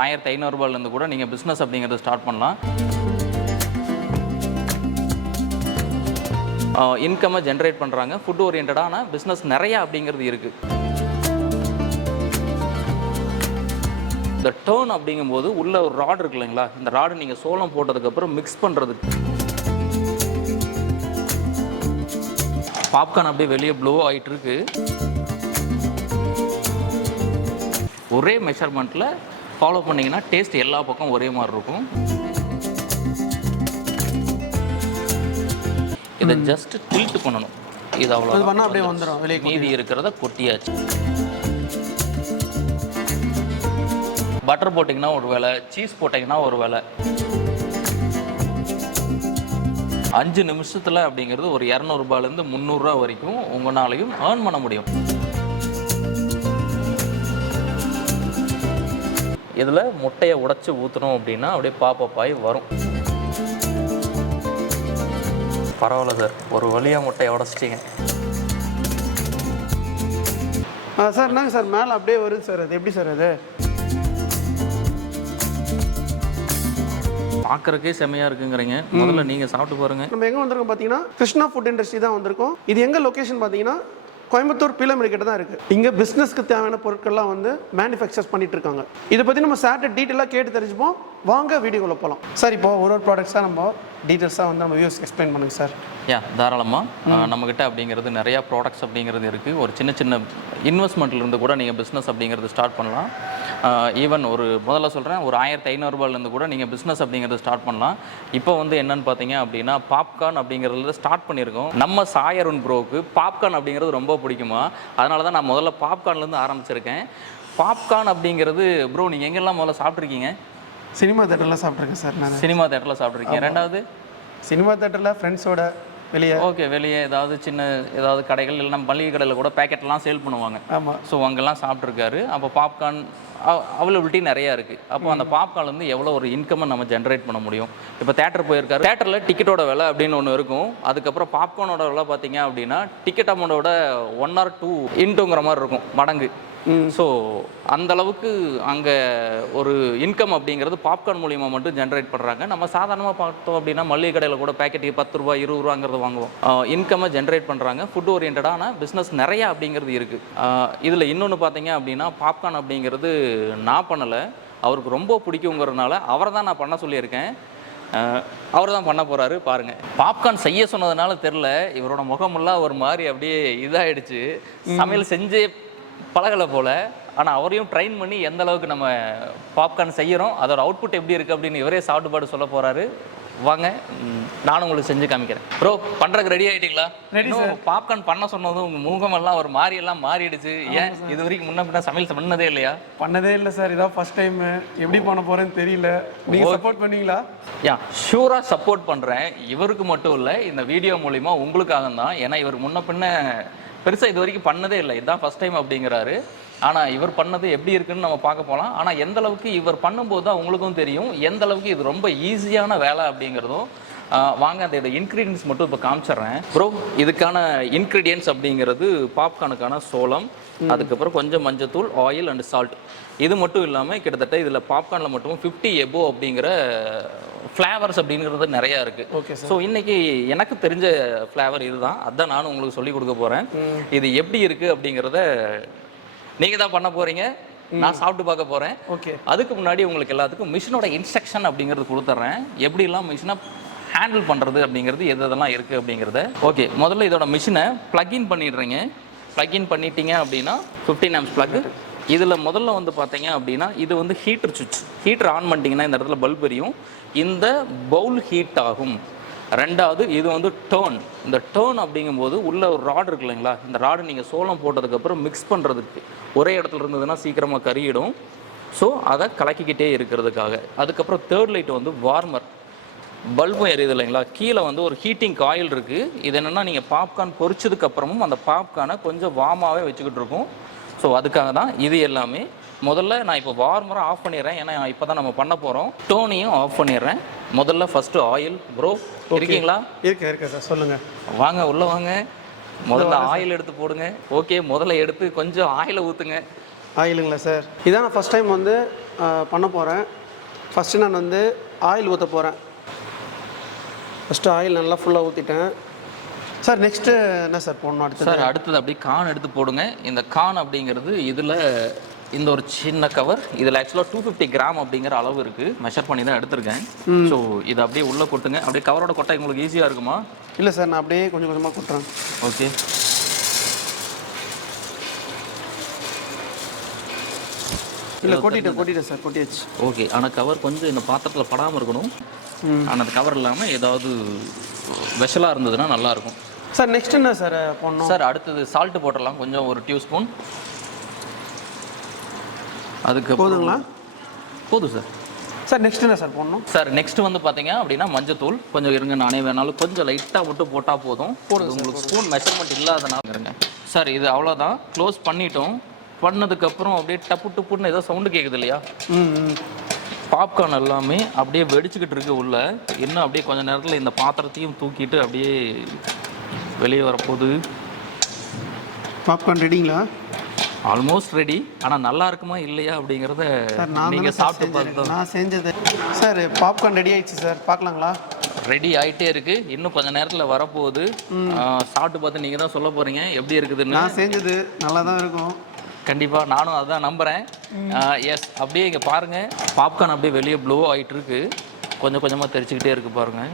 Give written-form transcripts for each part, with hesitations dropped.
1500 கூட நீங்கள் பிஸ்னஸ் அப்படிங்கிறத ஸ்டார்ட் பண்ணலாம். இன்கம்மை ஜென்ரேட் பண்ணுறாங்க. ஃபுட் ஓரியன்டான பிஸ்னஸ் நிறையா அப்படிங்கிறது இருக்குது. இந்த டர்ன் அப்படிங்கும்போது உள்ள ஒரு ராடு இருக்கு இல்லைங்களா, இந்த ராடு நீங்கள் சோளம் போட்டதுக்கப்புறம் மிக்ஸ் பண்ணுறதுக்கு. பாப்கார்ன் அப்படியே வெளியே ப்ளோ ஆகிட்டு இருக்கு. ஒரே மெஷர்மெண்ட்டில் ஃபாலோ பண்ணிங்கன்னா டேஸ்ட் எல்லா பக்கம் ஒரே மாதிரி இருக்கும். இதை ஜஸ்ட் டில்ட் பண்ணணும். இது அவ்வளோ அப்படியே வந்துடும். மீதி இருக்கிறத கொட்டியாச்சு. பட்டர் போட்டிங்கன்னா ஒரு வேலை, சீஸ் போட்டிங்கன்னா ஒரு வேலை. 5 நிமிஷத்தில் அப்படிங்கிறது ஒரு 200 ரூபாயிலேருந்து 300 ரூபா வரைக்கும் உங்களாலையும் ஏர்ன் பண்ண முடியும். இதில் முட்டையை உடைச்சி ஊற்றணும் அப்படின்னா அப்படியே பாப்பாய் வரும். பரவாயில்ல சார், ஒரு வழியாக முட்டையை உடச்சிட்டிங்க. சார் என்னங்க சார் மேலே அப்படியே வருது சார், அது எப்படி சார்? அது பார்க்குறக்கே செம்மையாக இருக்குங்கிறீங்க. முதல்ல நீங்கள் சாப்பிட்டு பாருங்கள். நம்ம எங்கே வந்திருக்கோம் பார்த்தீங்கன்னா கிருஷ்ணா ஃபுட் இண்டஸ்ட்ரி தான் வந்திருக்கோம். இது எங்கே லொக்கேஷன் பார்த்தீங்கன்னா கோயம்புத்தூர் பீலமேடு கிட்ட தான் இருக்குது. இங்கே பிஸ்னஸ்க்கு தேவையான பொருட்கள்லாம் வந்து மேனுஃபேக்சர்ஸ் பண்ணிட்டு இருக்காங்க. இதை பற்றி நம்ம சார்ட்ட டீட்டெயிலாக கேட்டு தெரிஞ்சுப்போம். வாங்க வீடியோக்குள்ள போகலாம். சார் இப்போ ஒரு ப்ராடக்ட்ஸாக நம்ம டீட்டெயில்ஸாக வந்து நம்ம வியூஸ் எக்ஸ்பிளைன் பண்ணுங்க சார். தாராளமாக. நம்மக்கிட்ட அப்படிங்கிறது நிறையா ப்ராடக்ட்ஸ் அப்படிங்கிறது இருக்குது. ஒரு சின்ன சின்ன இன்வெஸ்ட்மெண்ட்லேருந்து கூட நீங்கள் பிஸ்னஸ் அப்படிங்கிறது ஸ்டார்ட் பண்ணலாம். ஈவன் ஒரு முதல்ல சொல்கிறேன், ஒரு 1500 ரூபாயிலேருந்து கூட நீங்கள் பிஸ்னஸ் அப்படிங்கிறது ஸ்டார்ட் பண்ணலாம். இப்போ வந்து என்னென்னு பார்த்தீங்க அப்படின்னா பாப்கார்ன் அப்படிங்கிறதுல ஸ்டார்ட் பண்ணியிருக்கோம். நம்ம சாய் அருண் ப்ரோவுக்கு பாப்கார்ன் அப்படிங்கிறது ரொம்ப பிடிக்குமா, அதனால தான் நான் முதல்ல பாப்கார்ன்லேருந்து ஆரம்பிச்சிருக்கேன். பாப்கார்ன் அப்படிங்கிறது ப்ரோ நீங்கள் எங்கெல்லாம் முதல்ல சாப்பிட்ருக்கீங்க? சினிமா தேட்டரில் சாப்பிட்ருக்கேன் சார். நான் சினிமா தேட்டரில் சாப்பிட்ருக்கீங்க. ரெண்டாவது சினிமா தேட்டரில் ஃப்ரெண்ட்ஸோட வெளியே. ஓகே, வெளியே ஏதாவது சின்ன ஏதாவது கடைகள் இல்லை நம்ம மளிகை கடையில் கூட பேக்கெட்லாம் சேல் பண்ணுவாங்க. ஆமாம். ஸோ அங்கெல்லாம் சாப்பிட்ருக்காரு. அப்போ பாப்கார்ன் அவைலபிலிட்டி நிறையா இருக்குது. அப்போ அந்த பாப்கார்ன்லேருந்து எவ்வளோ ஒரு இன்கம்மை நம்ம ஜென்ரேட் பண்ண முடியும். இப்போ தேட்டர் போயிருக்காரு, தேட்டரில் டிக்கெட்டோட விலை அப்படின்னு ஒன்று இருக்கும். அதுக்கப்புறம் பாப்கார்னோட விலை பார்த்தீங்க அப்படின்னா டிக்கெட் அமௌண்ட்டோட 1 or 2 இன்ட்டுங்கிற மாதிரி இருக்கும், மடங்கு. ஸோ அந்தளவுக்கு அங்கே ஒரு இன்கம் அப்படிங்கிறது பாப்கார்ன் மூலிமா மட்டும் ஜென்ரேட் பண்ணுறாங்க. நம்ம சாதாரணமாக பார்த்தோம் அப்படின்னா மளிகை கடையில் கூட பேக்கெட்டுக்கு 10 ரூபா 20 ரூபாங்கிறது வாங்குவோம். இன்கம்மை ஜென்ரேட் பண்ணுறாங்க. ஃபுட் ஓரியன்டான பிஸ்னஸ் நிறையா அப்படிங்கிறது இருக்குது. இதில் இன்னொன்று பார்த்தீங்க அப்படின்னா பாப்கார்ன் அப்படிங்கிறது நான் பண்ணலை, அவருக்கு ரொம்ப பிடிக்குங்கிறதுனால அவரை தான் நான் பண்ண சொல்லியிருக்கேன். அவர் தான் பண்ண போகிறாரு பாருங்கள். பாப்கார்ன் செய்ய சொன்னதுனால தெரில, இவரோட முகமெல்லாம் ஒரு மாதிரி அப்படியே இதாகிடுச்சு. சமையல் செஞ்சே பழகலை போல். ஆனால் அவரையும் ட்ரெயின் பண்ணி எந்த அளவுக்கு நம்ம பாப்கார்ன் செய்கிறோம், அதோட அவுட்புட் எப்படி இருக்குது அப்படின்னு இவரே சாப்பிட்டு பாட்டு சொல்ல போகிறாரு. வாங்க, நானும் உங்களுக்கு செஞ்சு காமிக்கிறேன். ப்ரோ பண்ணுறதுக்கு ரெடி ஆகிட்டீங்களா? Ready sir. பாப்கார்ன் பண்ண சொன்னதும் உங்கள் முகமெல்லாம் ஒரு மாதிரி எல்லாம் மாறிடுச்சு. ஏன் இது வரைக்கும் முன்ன பின்ன சமையல் பண்ணதே இல்லையா? பண்ணதே இல்லை சார், இதான் ஃபர்ஸ்ட் டைம். எப்படி பண்ண போகிறேன்னு தெரியல. நீங்கள் சப்போர்ட் பண்ணீங்களா? ஷூராக சப்போர்ட் பண்ணுறேன். இவருக்கு மட்டும் இல்லை, இந்த வீடியோ மூலிமா உங்களுக்காக தான். ஏன்னா இவர் முன்ன பின்ன பெருசாக இது வரைக்கும் பண்ணதே இல்லை, இதுதான் ஃபஸ்ட் டைம் அப்படிங்கிறாரு. ஆனால் இவர் பண்ணது எப்படி இருக்குன்னு நம்ம பார்க்க போகலாம். ஆனால் எந்த அளவுக்கு இவர் பண்ணும்போது தான் உங்களுக்கும் தெரியும் எந்த அளவுக்கு இது ரொம்ப ஈஸியான வேலை அப்படிங்கிறதும். வாங்க அதோட இன்க்ரீடியன்ஸ் மட்டும் இப்போ காமிச்சிட்றேன். ப்ரோ இதுக்கான இன்க்ரீடியன்ஸ் அப்படிங்கிறது பாப்கார்னுக்கான சோளம், அதுக்கப்புறம் கொஞ்சம் மஞ்சத்தூள், ஆயில் அண்ட் சால்ட். இது மட்டும் இல்லாமல் கிட்டத்தட்ட இதில் பாப்கார்னில் மட்டும் 50 எபோ அப்படிங்கிற ஃப்ளேவர்ஸ் அப்படிங்கிறது நிறையா இருக்குது. Okay sir. ஸோ இன்றைக்கி எனக்கு தெரிஞ்ச ஃப்ளேவர் இதுதான், அதான் நானும் உங்களுக்கு சொல்லிக் கொடுக்க போகிறேன். இது எப்படி இருக்குது அப்படிங்கிறத நீங்கள் தான் பண்ண போகிறீங்க, நான் சாப்பிட்டு பார்க்க போகிறேன். ஓகே. அதுக்கு முன்னாடி உங்களுக்கு எல்லாத்துக்கும் மிஷினோட இன்ஸ்ட்ரக்ஷன் அப்படிங்கிறது கொடுத்துட்றேன். எப்படிலாம் மிஷினை ஹேண்டில் பண்ணுறது அப்படிங்கிறது எதெல்லாம் இருக்குது அப்படிங்கிறத. ஓகே, முதல்ல இதோட மிஷினை ப்ளக்இன் பண்ணிடுறீங்க. ப்ளக்இன் பண்ணிட்டீங்க அப்படின்னா 15 amps ப்ளக்கு. இதில் முதல்ல வந்து பார்த்தீங்க அப்படின்னா இது வந்து ஹீட்டர் சுவிட்ச். ஹீட்டர் ஆன் பண்ணிட்டீங்கன்னா இந்த இடத்துல பல்ப் எரியும், இந்த பவுல் ஹீட் ஆகும். ரெண்டாவது இது வந்து டர்ன். இந்த டர்ன் அப்படிங்கும்போது உள்ள ஒரு ராடு இருக்கு இல்லைங்களா, இந்த ராடு நீங்கள் சோளம் போட்டதுக்கப்புறம் மிக்ஸ் பண்ணுறதுக்கு. ஒரே இடத்துல இருந்ததுன்னா சீக்கிரமாக கறியிடும். ஸோ அதை கலக்கிக்கிட்டே இருக்கிறதுக்காக. அதுக்கப்புறம் தேர்ட் லைட் வந்து வார்மர், பல்பும் எரியுது இல்லைங்களா, கீழே வந்து ஒரு ஹீட்டிங் காயில் இருக்குது. இது என்னென்னா நீங்கள் பாப்கார்ன் பொரிச்சதுக்கப்புறமும் அந்த பாப்கார்னை கொஞ்சம் வார்மாகவே வச்சுக்கிட்டு இருக்கும். ஸோ அதுக்காக தான் இது எல்லாமே. முதல்ல நான் இப்போ வார்மரை ஆஃப் பண்ணிடுறேன், ஏன்னா இப்போ தான் நம்ம பண்ண போகிறோம். டோனையும் ஆஃப் பண்ணிடுறேன். முதல்ல ஃபஸ்ட்டு ஆயில். ப்ரோ இருக்கீங்களா? இருக்கு சார், சொல்லுங்கள். வாங்க உள்ளே வாங்க. முதல்ல ஆயில் எடுத்து போடுங்க. ஓகே, முதல்ல எடுத்து கொஞ்சம் ஆயிலை ஊற்றுங்க. ஆயிலுங்களா சார்? இதான் நான் ஃபஸ்ட் டைம் வந்து பண்ண போகிறேன். ஃபஸ்ட்டு நான் வந்து ஆயில் ஊற்ற போகிறேன். ஃபஸ்ட்டு ஆயில் நல்லா ஃபுல்லாக ஊற்றிட்டேன் சார். நெக்ஸ்ட்டு என்ன சார் போடணும் அடுத்து? சார் அடுத்தது அப்படியே கான் எடுத்து போடுங்க. இந்த கான் அப்படிங்கிறது இதில் இந்த ஒரு சின்ன கவர், இதில் ஆக்சுவலாக 250 கிராம் அப்படிங்கிற அளவு இருக்குது. மெஷர் பண்ணி தான் எடுத்திருக்கேன். ஸோ இதை அப்படியே உள்ளே கொட்டுங்க. அப்படியே கவரோட கொட்டை உங்களுக்கு ஈஸியாக இருக்குமா? இல்லை சார், நான் அப்படியே கொஞ்சம் கொஞ்சமாக கொட்டுறேன். ஓகே. இல்லை கொட்டிட்டேன் சார், கொட்டியாச்சு. ஓகே. ஆனால் கவர் கொஞ்சம் இந்த பாத்திரத்தில் படாமல் இருக்கணும். ஆனால் அந்த கவர் இல்லாமல் ஏதாவது விஷலாக இருந்ததுன்னா நல்லாயிருக்கும் சார். நெக்ஸ்ட் என்ன சார் போடணும்? சார் அடுத்தது சால்ட்டு போட்டுடலாம், கொஞ்சம் ஒரு 2 ஸ்பூன். அதுக்கு போதுங்களா? போதும் சார். சார் நெக்ஸ்ட் என்ன சார் போடணும்? சார் நெக்ஸ்ட் வந்து பார்த்தீங்க அப்படின்னா மஞ்சத்தூள் கொஞ்சம் இருங்க, நானே வேணாலும் கொஞ்சம் லைட்டாக மட்டும் போட்டால் போதும். உங்களுக்கு ஸ்பூன் மெஷர்மெண்ட் இல்லாதனால இருங்க சார். இது அவ்வளோதான். க்ளோஸ் பண்ணிட்டோம். பண்ணதுக்கப்புறம் அப்படியே டப்பு டப்புன்னு ஏதோ சவுண்டு கேட்குது இல்லையா? பாப்கார்ன் எல்லாமே அப்படியே வெடிச்சுக்கிட்டு இருக்கு உள்ள. இன்னும் அப்படியே கொஞ்சம் நேரத்தில் இந்த பாத்திரத்தையும் தூக்கிட்டு அப்படியே வெளியே வரப்போகுது. பாப்கார்ன் ரெடிங்களா? Almost ready. ஆனால் நல்லா இருக்குமா இல்லையா அப்படிங்கிறத நீங்கள் சாப்பிட்டு பார்த்து. நான் செஞ்சது சார். பாப்கார்ன் ரெடி ஆயிடுச்சு சார், பார்க்கலாங்களா? ரெடி ஆகிட்டே இருக்கு. இன்னும் கொஞ்சம் நேரத்தில் வரப்போகுது. சாப்பிட்டு பார்த்து நீங்கள் தான் சொல்ல போகிறீங்க எப்படி இருக்குதுன்னு. நான் செஞ்சது நல்லா தான் இருக்கும். கண்டிப்பாக நானும் அதுதான் நம்புகிறேன். எஸ். அப்படியே இங்கே பாருங்கள், பாப்கார்ன் அப்படியே வெளியே ப்ளோ ஆகிட்டு இருக்கு. கொஞ்சம் கொஞ்சமாக தெரிச்சுக்கிட்டே இருக்குது பாருங்கள்.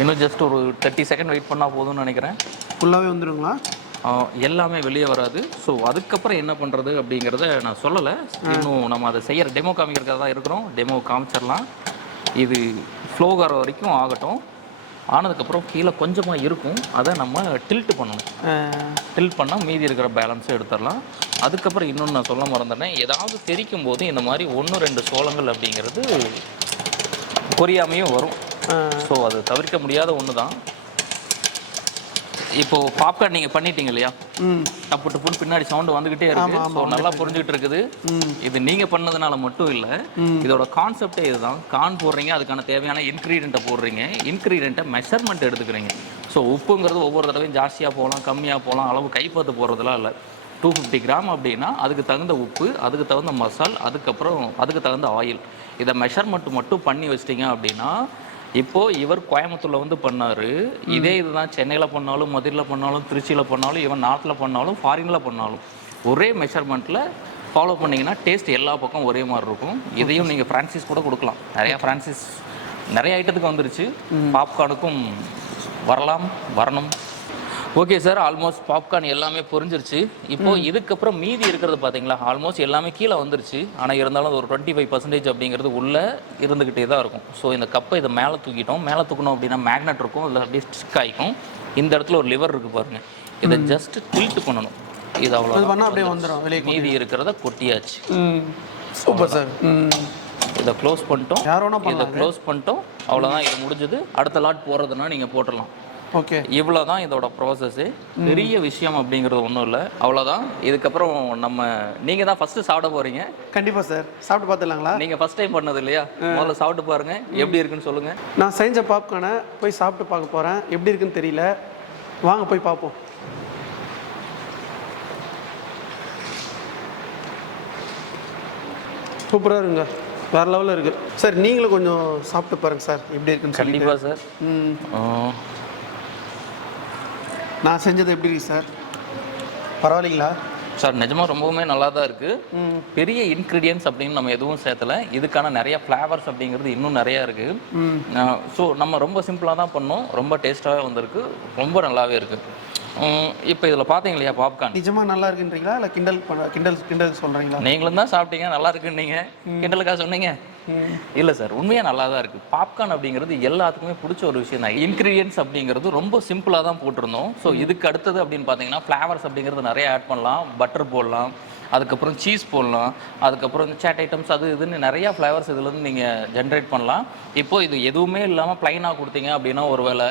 இன்னும் ஜஸ்ட் ஒரு 30 செகண்ட் வெயிட் பண்ணால் போதும்னு நினைக்கிறேன். ஃபுல்லாகவே வந்துடுங்களா? எல்லாமே வெளியே வராது. ஸோ அதுக்கப்புறம் என்ன பண்ணுறது அப்படிங்கிறத நான் சொல்லலை. இன்னும் நம்ம அதை செய்கிற டெமோ காமிக்கிறதுக்காக தான் இருக்கிறோம். டெமோ காமிச்சிடலாம். இது ஃப்ளோகார வரைக்கும் ஆகட்டும். ஆனதுக்கப்புறம் கீழே கொஞ்சமாக இருக்கும், அதை நம்ம டில்ட் பண்ணணும். டில்ட் பண்ணால் மீதி இருக்கிற பேலன்ஸை எடுத்துடலாம். அதுக்கப்புறம் இன்னொன்று நான் சொல்ல மறந்துட்டேன். ஏதாவது தெரிக்கும் போது இந்த மாதிரி 1-2 சோளங்கள் அப்படிங்கிறது பொரியாமையும் வரும். ஸோ அது தவிர்க்க முடியாத ஒன்று தான். இப்போது பாப்கார்ன் நீங்கள் பண்ணிட்டீங்க இல்லையா? டப்பு டப்புன்னு பின்னாடி சவுண்டு வந்துக்கிட்டே இருக்குது. ஸோ நல்லா புரிஞ்சுக்கிட்டு இருக்குது. இது நீங்கள் பண்ணதுனால மட்டும் இல்லை, இதோட கான்செப்டே இதுதான். கார்ன் போடுறீங்க, அதுக்கான தேவையான இன்க்ரீடியண்ட்டை போடுறீங்க. இன்க்ரீடியண்ட்டை மெஷர்மெண்ட் எடுத்துக்கிறீங்க. ஸோ உப்புங்கிறது ஒவ்வொரு தடவையும் ஜாஸ்தியாக போகலாம், கம்மியாக போகலாம். அளவு கைப்பற்று போடுறதுலாம் இல்லை. 250 கிராம் அப்படின்னா அதுக்கு தகுந்த உப்பு, அதுக்கு தகுந்த மசால், அதுக்கப்புறம் அதுக்கு தகுந்த ஆயில். இதை மெஷர்மெண்ட் மட்டும் பண்ணி வச்சிட்டிங்க அப்படின்னா, இப்போது இவர் கோயம்புத்தூரில் வந்து பண்ணார். இதே இதுதான் சென்னையில் பண்ணாலும், மதுரையில் பண்ணாலும், திருச்சியில் பண்ணாலும், இவன் நாட்டில் பண்ணாலும், ஃபாரினில் பண்ணாலும் ஒரே மெஷர்மெண்ட்டில் ஃபாலோ பண்ணிங்கன்னா டேஸ்ட் எல்லா பக்கம் ஒரே மாதிரி இருக்கும். இதையும் நீங்கள் ஃப்ரான்சைஸ் கூட கொடுக்கலாம். நிறையா ஃப்ரான்சைஸ் நிறைய ஐட்டத்துக்கு வந்துருச்சு. பாப்கார்னுக்கும் வரணும். ஓகே சார், ஆல்மோஸ்ட் பாப்கார்ன் எல்லாமே பொரிஞ்சிருச்சு. இப்போது இதுக்கப்புறம் மீதி இருக்கிறது பார்த்தீங்களா, ஆல்மோஸ்ட் எல்லாமே கீழே வந்துருச்சு. ஆனால் இருந்தாலும் ஒரு 25% அப்படிங்கிறது உள்ளே இருந்துக்கிட்டே தான் இருக்கும். ஸோ இந்த கப்பை இதை மேலே தூக்கிட்டோம். மேலே தூக்கணும் அப்படின்னா மேக்னெட் இருக்கும், அதில் அப்படியே ஸ்டிக் ஆகிக்கும். இந்த இடத்துல ஒரு லிவர் இருக்குது பாருங்கள், இதை ஜஸ்ட் டில்ட் பண்ணணும். இது அவ்வளோ அப்படியே வந்துடும். மீதி இருக்கிறத கொட்டியாச்சு. Super sir. இதை க்ளோஸ் பண்ணிட்டோம். இதை க்ளோஸ் பண்ணிட்டோம். அவ்வளோதான், இது முடிஞ்சது. அடுத்த லாட் போடுறதுன்னா நீங்கள் போட்டுடலாம். ஓகே, இவ்வளோ தான் இதோட ப்ராசஸ்ஸு. பெரிய விஷயம் அப்படிங்கிறது ஒன்றும் இல்லை. அவ்வளோதான். இதுக்கப்புறம் நீங்கள் தான் ஃபஸ்ட்டு சாப்பிட போகிறீங்க. கண்டிப்பாக சார், சாப்பிட்டு பார்த்துலாங்களா? நீங்கள் ஃபஸ்ட் டைம் பண்ணது இல்லையா? முதல்ல சாப்பிட்டு பாருங்கள் எப்படி இருக்குன்னு சொல்லுங்கள். நான் செஞ்ச பாப்கார்னை போய் சாப்பிட்டு பார்க்க போகிறேன். எப்படி இருக்குன்னு தெரியல, வாங்க போய் பார்ப்போம். சூப்பராக இருங்க, வேறு லெவலில் இருக்குது சார். நீங்களும் கொஞ்சம் சாப்பிட்டு பாருங்கள் சார், எப்படி இருக்குன்னு. கண்டிப்பாக சார். நான் செஞ்சது எப்படி இருக்கு சார்? பரவாயில்லைங்களா சார்? நிஜமாக ரொம்பவுமே நல்லா தான் இருக்குது. பெரிய இன்க்ரீடியன்ஸ் அப்படின்னு நம்ம எதுவும் சேர்த்தலை. இதுக்கான நிறைய ஃப்ளேவர்ஸ் அப்படிங்கிறது இன்னும் நிறையா இருக்குது. ஸோ நம்ம ரொம்ப சிம்பிளாக தான் பண்ணோம். ரொம்ப டேஸ்ட்டாகவே வந்திருக்கு, ரொம்ப நல்லாவே இருக்குது. இப்போ இதில் பார்த்தீங்க இல்லையா பாப்கார்ன், நிஜமாக நல்லா இருக்குன்றீங்களா இல்லை கிண்டல் சொல்கிறீங்களா? நீங்களும் தான் சாப்பிட்டீங்க, நல்லா இருக்குன்னீங்க. கிண்டலுக்காக சொன்னீங்க? இல்லை சார், உண்மையாக நல்லா தான் இருக்குது. பாப்கார்ன் அப்படிங்கிறது எல்லாத்துக்குமே பிடிச்ச ஒரு விஷயம் தான். இன்க்ரீடியன்ஸ் அப்படிங்கிறது ரொம்ப சிம்பிளாக தான் போட்டிருந்தோம். ஸோ இதுக்கு அடுத்தது அப்படின்னு பார்த்தீங்கன்னா ஃப்ளேவர்ஸ் அப்படிங்கிறது நிறைய ஆட் பண்ணலாம். பட்டர் போடலாம், அதுக்கப்புறம் சீஸ் போடலாம், அதுக்கப்புறம் இந்த சேட் ஐட்டம்ஸ் அது இதுன்னு நிறையா ஃப்ளேவர்ஸ் இதுலேருந்து நீங்கள் ஜென்ரேட் பண்ணலாம். இப்போது இது எதுவுமே இல்லாமல் ப்ளைனாக கொடுத்தீங்க அப்படின்னா ஒரு வேளை,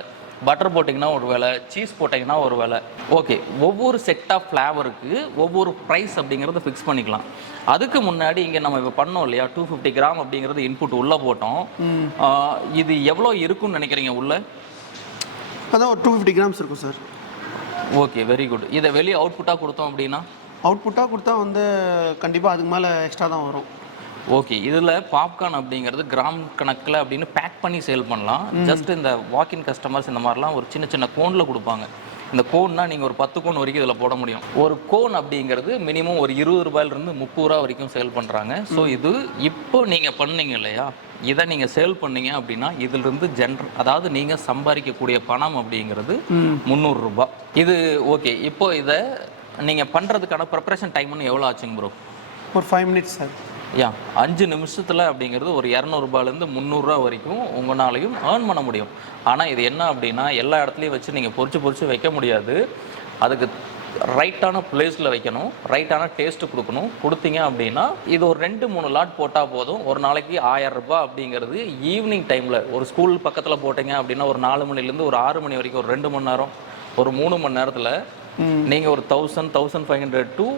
பட்டர் போட்டிங்கன்னா ஒரு வேளை, சீஸ் போட்டிங்கன்னா ஒரு வேளை. ஓகே, ஒவ்வொரு செட் ஆஃப் ஃப்ளேவருக்கு ஒவ்வொரு ப்ரைஸ் அப்படிங்கிறத ஃபிக்ஸ் பண்ணிக்கலாம். அதுக்கு முன்னாடி இங்கே நம்ம இப்போ பண்ணோம் இல்லையா, 250 கிராம் அப்படிங்கிறது இன்புட் உள்ளே போட்டோம். இது எவ்வளோ இருக்குன்னு நினைக்கிறீங்க? உள்ள அதான் ஒரு 250 கிராம்ஸ் இருக்கும் சார். Okay, very good. இதை வெளியே அவுட்புட்டாக கொடுத்தோம் அப்படின்னா? அவுட்புட்டாக கொடுத்தா வந்து கண்டிப்பாக அதுக்கு மேலே எக்ஸ்ட்ரா தான் வரும். ஓகே, இதில் பாப்கார்ன் அப்படிங்கிறது கிராம் கணக்கில் அப்படின்னு பேக் பண்ணி சேல் பண்ணலாம். ஜஸ்ட் இந்த வாக்கின் கஸ்டமர்ஸ் இந்த மாதிரிலாம் ஒரு சின்ன சின்ன கோனில் கொடுப்பாங்க. இந்த கோன்னா நீங்கள் ஒரு 10 கோன் வரைக்கும் இதில் போட முடியும். ஒரு கோன் அப்படிங்கிறது மினிமம் ஒரு 20 ரூபாயிலிருந்து 30 ரூபா வரைக்கும் சேல் பண்ணுறாங்க. ஸோ இது இப்போ நீங்கள் பண்ணீங்க இல்லையா, இதை நீங்கள் சேல் பண்ணீங்க அப்படின்னா இதிலிருந்து அதாவது நீங்கள் சம்பாதிக்கக்கூடிய பணம் அப்படிங்கிறது 300 ரூபாய். இது ஓகே. இப்போ இதை நீங்கள் பண்ணுறதுக்கான ப்ரிப்பரேஷன் டைம்னு எவ்வளோ ஆச்சுங்க ப்ரோ? ஒரு 5 மினிட்ஸ் சார். 5 நிமிஷத்தில் அப்படிங்கிறது ஒரு 200 ரூபாயிலேருந்து 300 ரூபா வரைக்கும் உங்களாலையும் ஏர்ன் பண்ண முடியும். ஆனால் இது என்ன அப்படின்னா எல்லா இடத்துலையும் வச்சு நீங்கள் பொறிச்சு வைக்க முடியாது. அதுக்கு ரைட்டான பிளேஸில் வைக்கணும், ரைட்டான டேஸ்ட்டு கொடுத்தீங்க அப்படின்னா இது ஒரு 2-3 லாட் போட்டால் போதும். ஒரு நாளைக்கு 1000 ரூபாய் அப்படிங்கிறது ஈவினிங் டைமில் ஒரு ஸ்கூல் பக்கத்தில் போட்டிங்க அப்படின்னா ஒரு 4 மணிலேருந்து ஒரு 6 மணி வரைக்கும் ஒரு 2 மணி நேரம், ஒரு 3 மணி நேரத்தில் நீங்கள் ஒரு 1500 to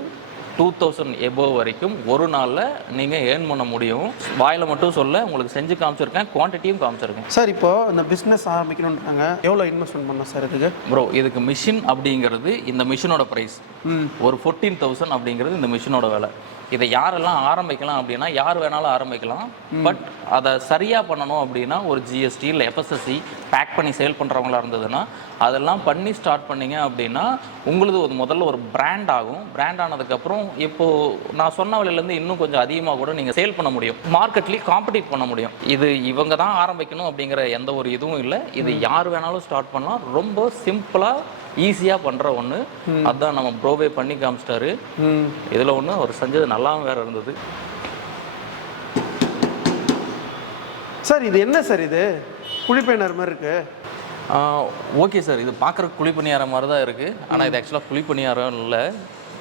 2000 எபோவ் வரைக்கும் ஒரு நாளில் நீங்கள் ஏர்ன் பண்ண முடியும். வாயில் மட்டும் சொல்ல உங்களுக்கு செஞ்சு காமிச்சிருக்கேன், குவான்டிட்டியும் காமிச்சிருக்கேன். சார் இப்போ இந்த பிஸ்னஸ் ஆரம்பிக்கணுன்றாங்க, எவ்வளோ இன்வெஸ்ட்மெண்ட் பண்ணலாம் சார் இதுக்கு? ப்ரோ, இதுக்கு மிஷின் அப்படிங்கிறது இந்த மிஷினோட ப்ரைஸ் ஒரு 14,000 அப்படிங்கிறது இந்த மிஷினோட விலை. இதை யாரெல்லாம் ஆரம்பிக்கலாம் அப்படின்னா யார் வேணாலும் ஆரம்பிக்கலாம். பட் அதை சரியாக பண்ணணும் அப்படின்னா ஒரு ஜிஎஸ்டி இல்லை எஃப்எஸ்எஸ்சி பேக் பண்ணி சேல் பண்ணுறவங்களா இருந்ததுன்னா அதெல்லாம் பண்ணி ஸ்டார்ட் பண்ணிங்க அப்படின்னா உங்களுக்கு ஒரு முதல்ல ஒரு பிராண்ட் ஆகும். பிராண்ட் ஆனதுக்கப்புறம் இப்போது நான் சொன்ன விலையிலேருந்து இன்னும் கொஞ்சம் அதிகமாக கூட நீங்கள் சேல் பண்ண முடியும், மார்க்கெட்லேயும் காம்படிட் பண்ண முடியும். இது இவங்க தான் ஆரம்பிக்கணும் அப்படிங்கிற எந்த ஒரு இதுவும் இல்லை. இது யார் வேணாலும் ஸ்டார்ட் பண்ணலாம். ரொம்ப சிம்பிளாக ஈஸியாக பண்ணுற ஒன்று. அதுதான் நம்ம ப்ரோவே பண்ணி காமிச்சிட்டாரு. இதில் ஒன்று அவர் செஞ்சது நல்லாவும் வேறு இருந்தது. சார் இது என்ன சார், இது குழிப்பைனர் மாதிரி இருக்கு? ஓகே சார், இது பார்க்குற குழிப்பணியாரம் மாதிரி தான் இருக்குது. ஆனால் இது ஆக்சுவலாக குழிப்பணியாரம் இல்லை.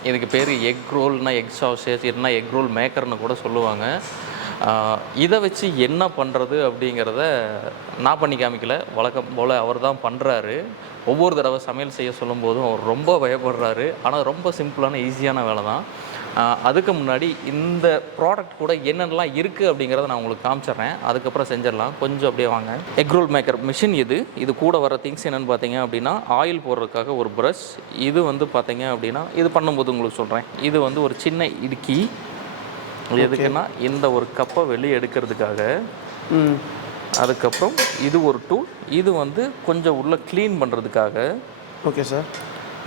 இதுக்கு பேர் எக் ரோல்னா எக் சாசேஜ் இல்லைனா எக் ரோல் மேக்கர்னு கூட சொல்லுவாங்க. இதை வச்சு என்ன பண்ணுறது அப்படிங்கிறத நான் பண்ணி காமிக்கல, வழக்கம் போல் அவர் தான் பண்ணுறாரு. ஒவ்வொரு தடவை சமையல் செய்ய சொல்லும்போதும் அவர் ரொம்ப பயப்படுறாரு. ஆனால் ரொம்ப சிம்பிளான ஈஸியான வேலை தான். அதுக்கு முன்னாடி இந்த ப்ராடக்ட் கூட என்னென்னலாம் இருக்குது அப்படிங்கிறத நான் உங்களுக்கு காமிச்சிட்றேன், அதுக்கப்புறம் செஞ்சிடலாம். கொஞ்சம் அப்படியே வாங்க. எக் ரோல் மேக்கர் மிஷின் இது கூட வர திங்ஸ் என்னென்னு பார்த்தீங்க அப்படின்னா ஆயில் போடுறதுக்காக ஒரு ப்ரஷ். இது வந்து பார்த்தீங்க அப்படின்னா இது பண்ணும்போது உங்களுக்கு சொல்கிறேன். இது வந்து ஒரு சின்ன இடுக்கி. எதுக்குன்னா இந்த ஒரு கப்பை வெளியே எடுக்கிறதுக்காக. அதுக்கப்புறம் இது ஒரு டூல். இது வந்து கொஞ்சம் உள்ளே க்ளீன் பண்ணுறதுக்காக. Okay sir.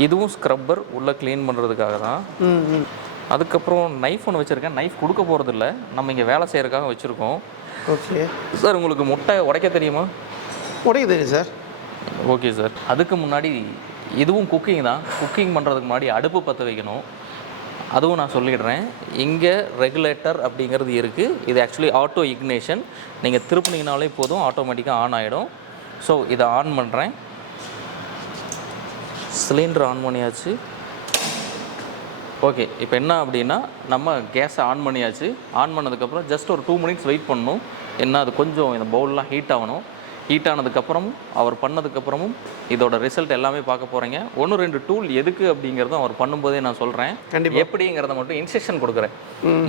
இதுவும் ஸ்க்ரப்பர் உள்ளே க்ளீன் பண்ணுறதுக்காக தான். அதுக்கப்புறம் நைஃப் ஒன்று வச்சுருக்கேன். நைஃப் கொடுக்க போகிறதில்ல, நம்ம இங்கே வேலை செய்கிறதுக்காக வச்சுருக்கோம். ஓகே சார், உங்களுக்கு முட்டை உடைக்க தெரியுமா? உடைக்க தெரியும் சார். Okay sir. அதுக்கு முன்னாடி இதுவும் குக்கிங் தான். குக்கிங் பண்ணுறதுக்கு முன்னாடி அடுப்பு பற்ற வைக்கணும். அதுவும் நான் சொல்லிடுறேன். இங்கே ரெகுலேட்டர் அப்படிங்கிறது இருக்குது. இது ஆக்சுவலி ஆட்டோ இக்னேஷன். நீங்கள் திருப்பினீங்கனாலே போதும், ஆட்டோமேட்டிக்காக ஆன் ஆகிடும். ஸோ இதை ஆன் பண்ணுறேன். சிலிண்டர் ஆன் பண்ணியாச்சு. ஓகே, இப்போ என்ன அப்படின்னா நம்ம கேஸை ஆன் பண்ணியாச்சு. ஆன் பண்ணதுக்கப்புறம் ஜஸ்ட் ஒரு 2 மினிட்ஸ் வெயிட் பண்ணணும். என்ன அது கொஞ்சம் இந்த பவுல்லாம் ஹீட் ஆகணும். ஹீட் ஆனதுக்கப்புறமும் அவர் பண்ணதுக்கப்புறமும் இதோட ரிசல்ட் எல்லாமே பார்க்க போகிறீங்க. 1-2 டூல் எதுக்கு அப்படிங்கிறதும் அவர் பண்ணும்போதே நான் சொல்கிறேன். எப்படிங்கிறத மட்டும் இன்ஸ்ட்ரக்ஷன் கொடுக்குறேன்.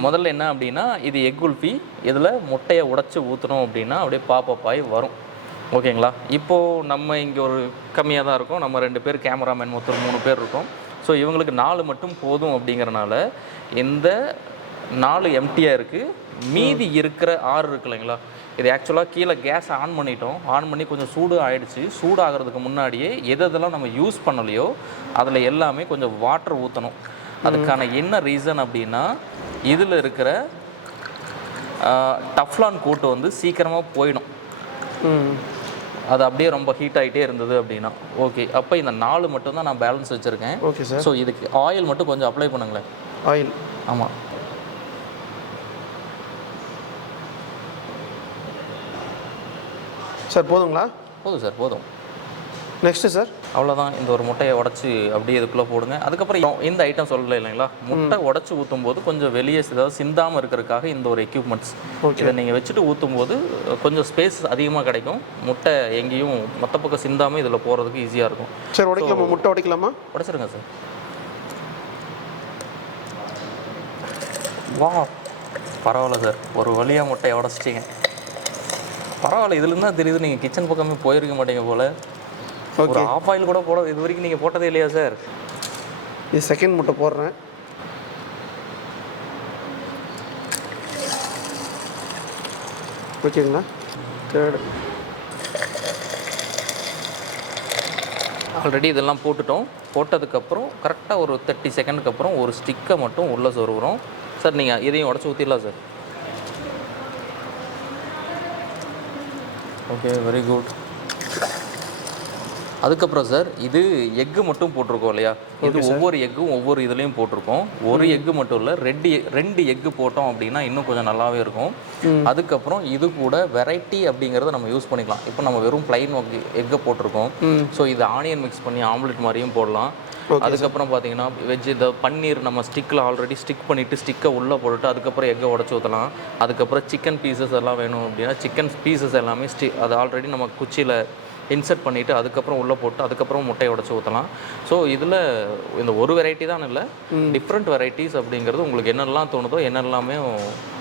முதல்ல என்ன அப்படின்னா இது எக் குல்ஃபி. இதில் முட்டையை உடச்சி ஊற்றணும் அப்படின்னா அப்படியே பாப்பாய் வரும். ஓகேங்களா? இப்போது நம்ம இங்கே ஒரு கம்மியாக தான் இருக்கும். நம்ம 2 பேர் கேமராமேன், மொத்தம் 3 பேர் இருக்கோம். ஸோ இவங்களுக்கு 4 மட்டும் போதும் அப்படிங்கிறனால இந்த 4 எம்டியாக இருக்குது. மீதி இருக்கிற 6 இருக்கு இல்லைங்களா, இது ஆக்சுவலாக கீழே கேஸ் ஆன் பண்ணிட்டோம். ஆன் பண்ணி கொஞ்சம் சூடு ஆகிடுச்சு. சூடாகிறதுக்கு முன்னாடியே எதெல்லாம் நம்ம யூஸ் பண்ணலையோ அதில் எல்லாமே கொஞ்சம் வாட்டர் ஊற்றணும். அதுக்கான என்ன ரீசன் அப்படின்னா இதில் இருக்கிற டஃப்லான் கோட்டு வந்து சீக்கிரமாக போயிடும். அது அப்படியே ரொம்ப ஹீட் ஆகிட்டே இருந்தது அப்படின்னா. ஓகே, அப்போ இந்த 4 மட்டும் தான் நான் பேலன்ஸ் வச்சுருக்கேன். Okay sir. ஸோ இதுக்கு ஆயில் மட்டும் கொஞ்சம் அப்ளை பண்ணுங்களேன். ஆயில்? ஆமாம். சார் போதுங்களா? போதும் சார், போதும். Next sir? அவ்வளோதான். இந்த ஒரு முட்டையை உடச்சி அப்படியே இதுக்குள்ளே போடுங்க. அதுக்கப்புறம் இந்த ஐட்டம் சொல்லலை இல்லைங்களா, முட்டை உடச்சி ஊற்றும் போது கொஞ்சம் வெளியே ஏதாவது சிந்தாமல் இருக்கிறதுக்காக இந்த ஒரு எக்யூப்மெண்ட்ஸ். இதை நீங்கள் வச்சுட்டு ஊற்றும் போது கொஞ்சம் ஸ்பேஸ் அதிகமாக கிடைக்கும். முட்டை எங்கேயும் மொத்த பக்கம் சிந்தாமல் இதில் போகிறதுக்கு ஈஸியாக இருக்கும். சார் உடைக்கலாமா? முட்டை உடைக்கலாமா? உடைச்சிருங்க சார். வா, பரவாயில்ல சார், ஒரு வழியாக முட்டையை உடச்சிட்டிங்க. பரவாயில்ல, இதுலேருந்து தான் தெரியுது நீங்கள் கிச்சன் பக்கமே போயிருக்க மாட்டீங்க போல். ஒரு ஆஃப் ஆயில் கூட போட இது வரைக்கும் நீங்கள் போட்டதே இல்லையா சார்? இது செகண்ட் முட்டை போடுறேன். ஓகேங்களா? தேர்டு. ஆல்ரெடி இதெல்லாம் போட்டுட்டோம். போட்டதுக்கப்புறம் கரெக்டாக ஒரு 30 செகண்டுக்கு அப்புறம் ஒரு ஸ்டிக்கை மட்டும் உள்ளே சொருகிறோம். சார் நீங்கள் இதையும் உடச்சி ஊற்றிடலாம் சார். Okay, very good. அதுக்கப்புறம் சார் இது எக்கு மட்டும் போட்டிருக்கோம் இல்லையா? இது ஒவ்வொரு எக்கும் ஒவ்வொரு இதுலேயும் போட்டிருக்கோம். ஒரு எக்கு மட்டும் இல்லை, ரெண்டு எக்கு போட்டோம் அப்படின்னா இன்னும் கொஞ்சம் நல்லாவே இருக்கும். அதுக்கப்புறம் இது கூட வெரைட்டி அப்படிங்கிறத நம்ம யூஸ் பண்ணிக்கலாம். இப்போ நம்ம வெறும் பிளைன் எக்கை போட்டிருக்கோம். ஸோ இது ஆனியன் மிக்ஸ் பண்ணி ஆம்லெட் மாதிரியும் போடலாம். அதுக்கப்புறம் பார்த்தீங்கன்னா வெஜ் இந்த பன்னீர் நம்ம ஸ்டிக்கில் ஆல்ரெடி ஸ்டிக் பண்ணிவிட்டு ஸ்டிக்கை உள்ளே போட்டுட்டு அதுக்கப்புறம் எக்கை உடச்சி ஊற்றலாம். அதுக்கப்புறம் சிக்கன் பீசஸ் எல்லாம் வேணும் அப்படின்னா சிக்கன் பீசஸ் எல்லாமே அது ஆல்ரெடி நம்ம குச்சியில் இன்சர்ட் பண்ணிவிட்டு அதுக்கப்புறம் உள்ளே போட்டு அதுக்கப்புறம் முட்டையை உடச்சி ஊற்றலாம். ஸோ இதில் இந்த ஒரு வெரைட்டி தான் இல்லை, டிஃப்ரெண்ட் வெரைட்டிஸ் அப்படிங்கிறது உங்களுக்கு என்னெல்லாம் தோணுதோ என்னெல்லாமே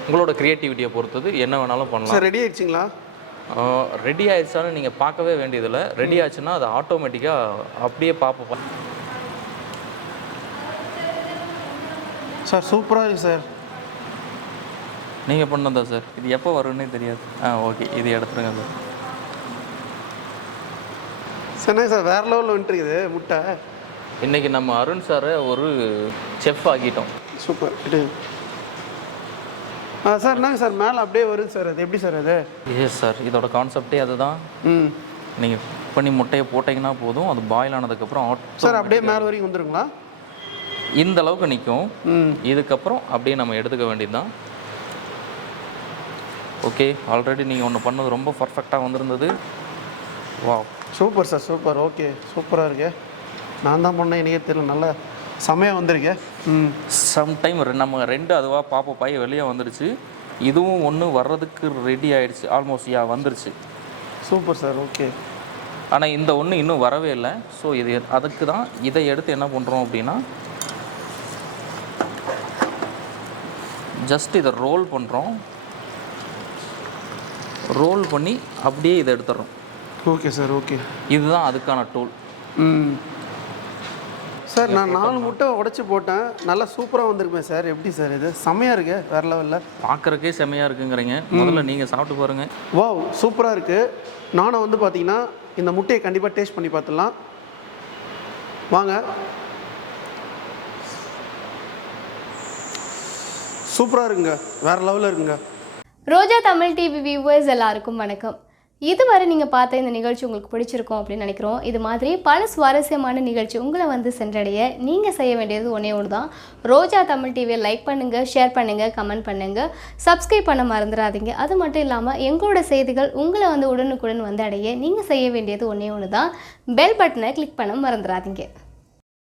உங்களோட க்ரியேட்டிவிட்டியை பொறுத்தது என்ன வேணாலும் பண்ணலாம். ரெடி ஆயிடுச்சிங்களா? ரெடி ஆயிடுச்சான்னு நீங்கள் பார்க்கவே வேண்டியதில்லை. ரெடி ஆச்சுன்னா அது ஆட்டோமேட்டிக்காக அப்படியே பார்ப்போம். சார் சூப்பராக இருக்குது சார். நீங்கள் பண்ணதா சார்? இது எப்போ வரும்னே தெரியாது. ஓகே, இது எடுத்துருங்க சார். சரிண்ணே சார், வேறு லெவலில் வந்துட்டுருக்குது முட்டை. இன்றைக்கி நம்ம அருண் சாரை ஒரு செஃப் ஆக்கிட்டோம். சூப்பர். சார் என்னங்க சார் மேலே அப்படியே வருது சார், அது எப்படி சார் அது? எஸ் சார், இதோட கான்செப்டே அதுதான். நீங்கள் பண்ணி முட்டையை போட்டிங்கன்னா போதும், அது பாயில் ஆனதுக்கப்புறம் சார் அப்படியே மேலே வரைக்கும் வந்துருங்களா? இந்த அளவுக்கு நிற்கும். இதுக்கப்புறம் அப்படியே நம்ம எடுத்துக்க வேண்டியது தான். ஓகே, ஆல்ரெடி நீங்கள் ஒன்று பண்ணது ரொம்ப பர்ஃபெக்டாக வந்திருந்தது. வா, சூப்பர் சார், சூப்பர். ஓகே, சூப்பராக இருக்கு. நான் தான் பண்ணேன், எனக்கே தெரியல, நல்லா செமையாக வந்திருக்கேன். சம்டைம் நம்ம ரெண்டு அதுவாக பாப்பப்பாய் வெளியே வந்துடுச்சு. இதுவும் ஒன்று வர்றதுக்கு ரெடி ஆகிடுச்சு, ஆல்மோஸ்ட் வந்துருச்சு. Super sir. ஓகே, ஆனால் இந்த ஒன்று இன்னும் வரவே இல்லை. ஸோ இது அதுக்கு தான் இதை எடுத்து என்ன பண்ணுறோம் அப்படின்னா ஜஸ்ட் இதை ரோல் பண்ணுறோம். ரோல் பண்ணி அப்படியே இதை எடுத்துடுறோம். Okay sir. ஓகே, இதுதான் அதுக்கான டூல். சார் நான் 4 முட்டை உடச்சி போட்டேன், நல்லா சூப்பராக வந்திருக்குமே சார். எப்படி சார் இது? செம்மையாக இருக்கு, வேறு லெவலில். பார்க்குறக்கே செம்மையாக இருக்குங்கிறீங்க. முதல்ல நீங்கள் சாப்பிட்டு பாருங்கள். வாவ், சூப்பராக இருக்குது. நானும் வந்து பார்த்தீங்கன்னா இந்த முட்டையை கண்டிப்பாக டேஸ்ட் பண்ணி பார்த்துடலாம். வாங்க. சூப்பராக இருக்குங்க, வேறு லெவலில் இருக்குங்க. ரோஜா தமிழ் டிவி வியூவர்ஸ் எல்லாருக்கும் வணக்கம். இதுவரை நீங்கள் பார்த்த இந்த நிகழ்ச்சி உங்களுக்கு பிடிச்சிருக்கும் அப்படின்னு நினைக்கிறோம். இது மாதிரி பல சுவாரஸ்யமான நிகழ்ச்சி உங்களை வந்து சென்றடைய நீங்கள் செய்ய வேண்டியது ஒன்றே ஒன்று தான். ரோஜா தமிழ் டிவியை லைக் பண்ணுங்கள், ஷேர் பண்ணுங்கள், கமெண்ட் பண்ணுங்கள், சப்ஸ்கிரைப் பண்ண மறந்துடாதீங்க. அது மட்டும் இல்லாமல் எங்களோட செய்திகள் உங்களை வந்து உடனுக்குடன் வந்து அடைய நீங்கள் செய்ய வேண்டியது ஒன்றே ஒன்று தான், பெல் பட்டனை கிளிக் பண்ண மறந்துடாதீங்க.